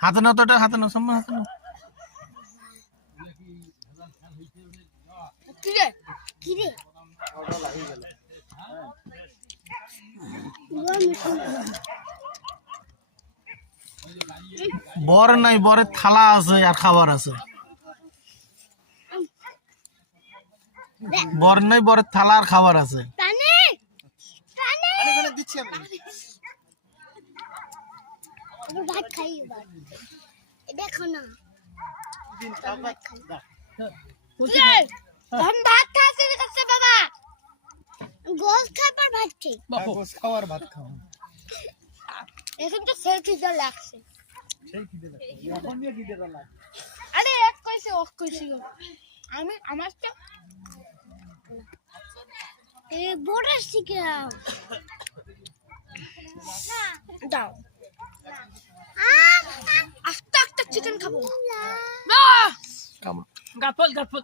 হাতে নাও তো, এটা হাতে নাও, সম্মান হাতে নাও। বর নাই, বরের থালা আছে আর খাবার আছে। বর নাই, বরের থালা আর খাবার আছে। ভাত খাই দেখো না, ভাত খাচ্ছে বাবা, গোস খাবার ভাত খাই, গোস খাওয়ার ভাত খাও। এখন তো সেই খিদে লাগছে। আরে এক কইছে ওক কইছে, আমি আমার তো বড় শিখে দাও। আস্তে আস্তে চিকেন খাবো। গাফল গাফল